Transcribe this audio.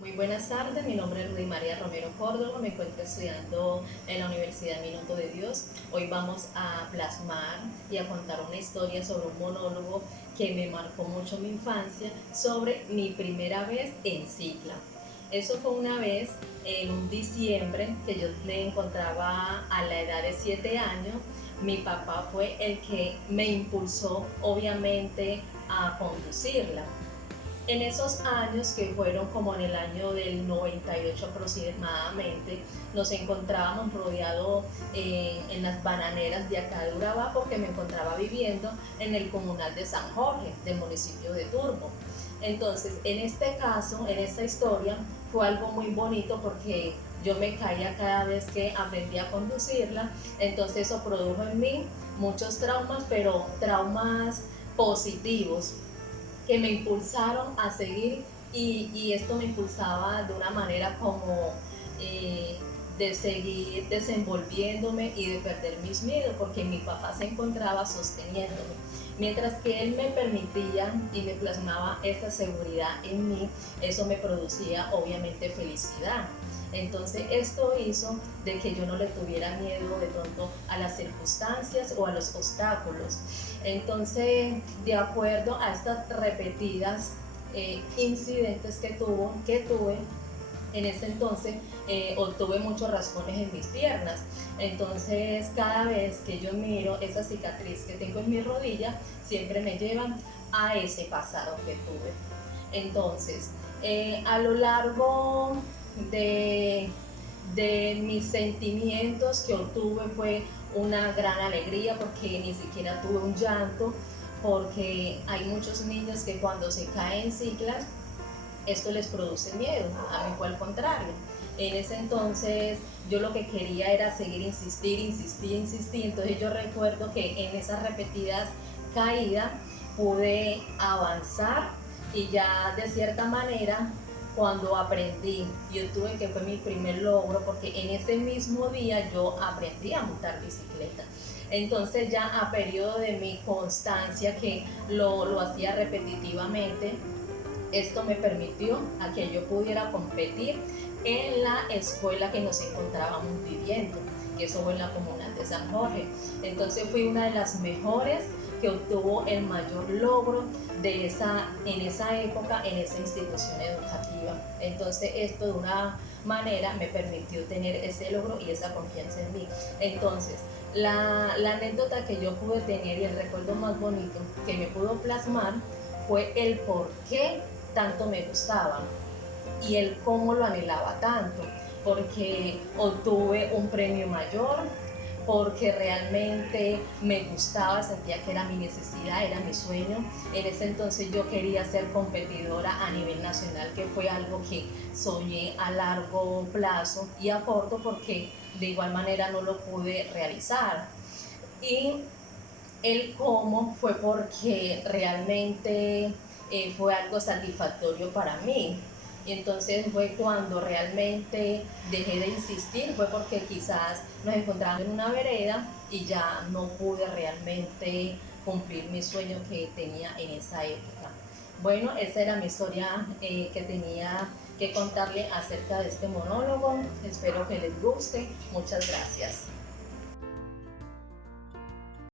Muy buenas tardes, mi nombre es Rudy María Romero Córdoba, me encuentro estudiando en la Universidad Minuto de Dios. Hoy vamos a plasmar y a contar una historia sobre un monólogo que me marcó mucho mi infancia sobre mi primera vez en Cicla. Eso fue una vez en un diciembre que yo me encontraba a la edad de 7 años. Mi papá fue el que me impulsó, obviamente, a conducirla. En esos años, que fueron como en el año del 98 aproximadamente, nos encontrábamos rodeados en las bananeras de acá de Urabá, porque me encontraba viviendo en el comunal de San Jorge, del municipio de Turbo. Entonces, en este caso, en esta historia, fue algo muy bonito porque yo me caía cada vez que aprendía a conducirla. Entonces eso produjo en mí muchos traumas, pero traumas positivos que me impulsaron a seguir, y esto me impulsaba de una manera como eh, de seguir desenvolviéndome y de perder mis miedos, porque mi papá se encontraba sosteniéndome. Mientras que él me permitía y me plasmaba esa seguridad en mí, eso me producía obviamente felicidad. Entonces esto hizo de que yo no le tuviera miedo de pronto a las circunstancias o a los obstáculos. Entonces, de acuerdo a estas repetidas incidentes que tuve, en ese entonces obtuve muchos raspones en mis piernas. Entonces, cada vez que yo miro esa cicatriz que tengo en mi rodilla, siempre me llevan a ese pasado que tuve. Entonces, a lo largo de, de mis sentimientos que obtuve fue una gran alegría, porque ni siquiera tuve un llanto, porque hay muchos niños que cuando se caen en ciclas esto les produce miedo. A mí fue al contrario. En ese entonces yo lo que quería era seguir, insistir. Entonces yo recuerdo que en esas repetidas caídas pude avanzar, y ya de cierta manera cuando aprendí, yo tuve, que fue mi primer logro, porque en ese mismo día yo aprendí a montar bicicleta. Entonces ya a periodo de mi constancia, que lo hacía repetitivamente, esto me permitió a que yo pudiera competir en la escuela que nos encontrábamos viviendo, que eso fue en la comunal de San Jorge. Entonces fui una de las mejores que obtuvo el mayor logro en esa época, en esa institución educativa. Entonces esto de una manera me permitió tener ese logro y esa confianza en mí. Entonces la anécdota que yo pude tener y el recuerdo más bonito que me pudo plasmar fue el por qué tanto me gustaba y el cómo lo anhelaba tanto, porque obtuve un premio mayor, porque realmente me gustaba, sentía que era mi necesidad, era mi sueño. En ese entonces yo quería ser competidora a nivel nacional, que fue algo que soñé a largo plazo y a corto, porque de igual manera no lo pude realizar. Y el cómo fue porque realmente fue algo satisfactorio para mí. Y entonces fue cuando realmente dejé de insistir, fue porque quizás nos encontrábamos en una vereda y ya no pude realmente cumplir mi sueño que tenía en esa época. Bueno, esa era mi historia que tenía que contarle acerca de este monólogo. Espero que les guste. Muchas gracias.